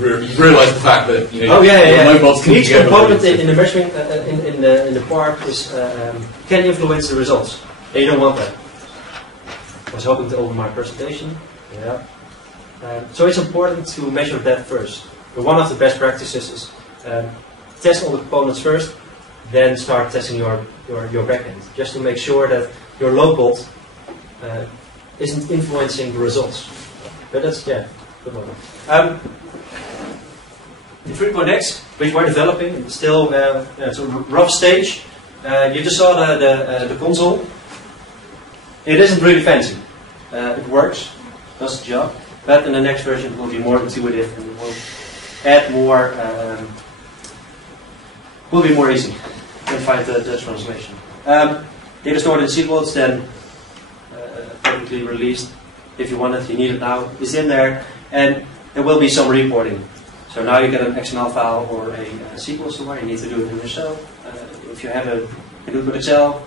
realize the fact that Mobiles can each component in the measuring in the part is can influence the results. And you don't want that. I was hoping to open my presentation. Yeah. So it's important to measure that first. But one of the best practices is test all the components first, then start testing your backend, just to make sure that your local isn't influencing the results. But that's good one. The 3.x, which we're developing, it's still it's a rough stage. You just saw the console. It isn't really fancy. It works, does the job. But in the next version, it will be more intuitive and it will add more. Will be more easy. You can find the translation. Data stored in SQL, it's then publicly released. If you want it, you need it now. It's in there, and there will be some reporting. So now you get an XML file or a SQL somewhere. You need to do it in yourself. If you have you do it with Excel,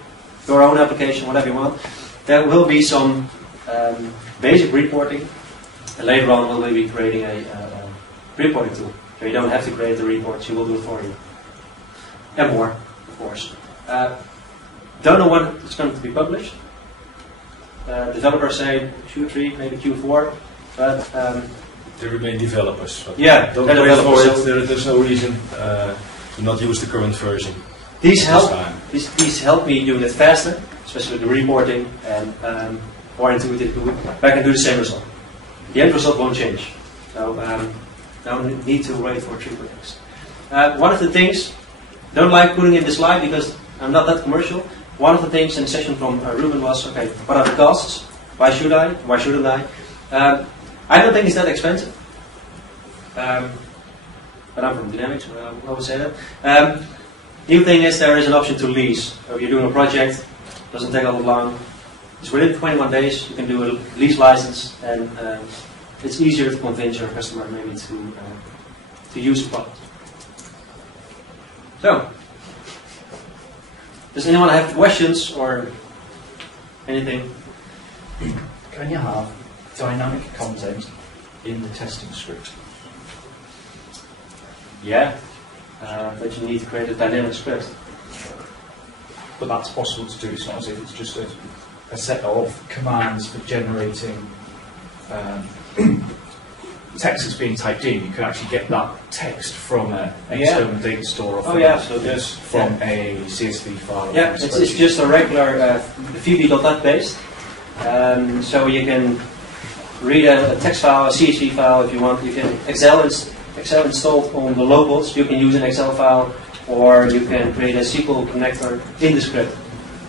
your own application, whatever you want. There will be some basic reporting, and later on we'll be creating a reporting tool. So you don't have to create the reports; you will do it for you, and more, of course. Don't know when it's going to be published. Developers say Q3, maybe Q4, but they remain developers. But yeah, don't wait for it. There's no reason to not use the current version. These help me doing it faster, especially the reporting and more intuitive. But I can do the same result. The end result won't change. So don't need to wait for 3.x. One of the things, don't like putting in the slide because I'm not that commercial. One of the things in the session from Ruben was, okay, what are the costs? Why should I? Why shouldn't I? I don't think it's that expensive. But I'm from Dynamics, so I would say that. New thing is there is an option to lease. So if you're doing a project, doesn't take all that long. It's within 21 days. You can do a lease license, and it's easier to convince your customer maybe to use the product. So, does anyone have questions or anything? Can you have dynamic content in the testing script? Yeah, but you need to create a dynamic script. But that's possible to do. It's not as if it's just a set of commands for generating text that's being typed in. You can actually get that text from an external data store or from a CSV file. Yeah, it's just a regular VB.NET based. So you can read a text file, a CSV file if you want. You can Excel installed on the locals. You can use an Excel file, or you can create a SQL connector in the script.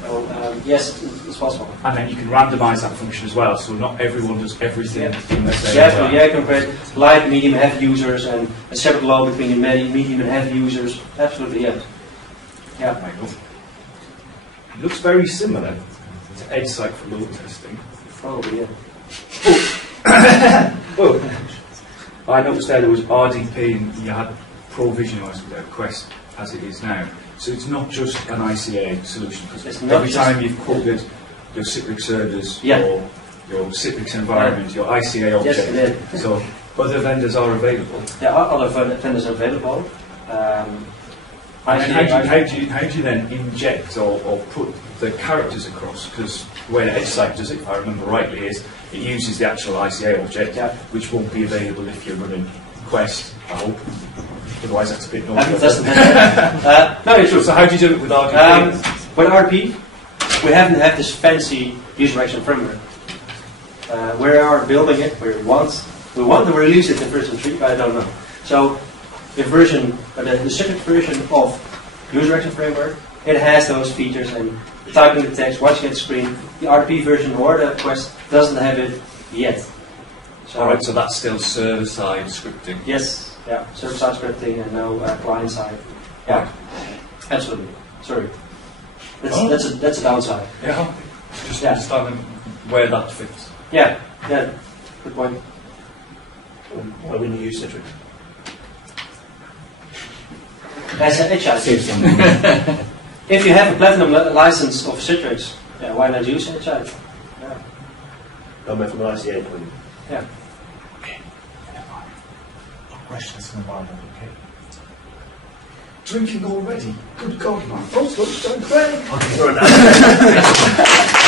So yes, it's possible. And then you can randomize that function as well, so not everyone does everything in the same way. Yeah, you can create light, medium, heavy users, and a separate load between the medium and heavy users. Absolutely, yeah. Yeah. It looks very similar to EdgeSite for load testing. Probably, yeah. Oh. I noticed there was RDP and you had Provisionized with Quest as it is now. So it's not just an ICA solution, because every time you've quoted your Citrix servers or your Citrix environment, your ICA object. So other vendors are available. Yeah, other vendors are available. How do you then inject or put the characters across? Because the way that EdgeSite does it, if I remember rightly, is it uses the actual ICA object, which won't be available if you're running Quest, I hope. Otherwise that's a bit naughty. No, it's true. So how do you do it with RDP? With RDP, we haven't had this fancy user action framework. We are building it. We want to release it in version 3, but I don't know. So the Citrix version of user action framework, it has those features and typing the text, watching the screen. The RDP version or the Quest doesn't have it yet. So alright, so that's still server-side scripting. Yes. Yeah, server-side scripting and no client-side. Yeah, absolutely. Sorry, that's a downside. Yeah, just understanding where that fits. Yeah, good point. Why wouldn't you use Citrix? As an HI. If you have a platinum license of Citrix, why not use HI? Yeah. From an ICA point of view. Yeah. questions from the Bible, okay? Drinking already? Good God, man. Oh, look, don't play. Okay.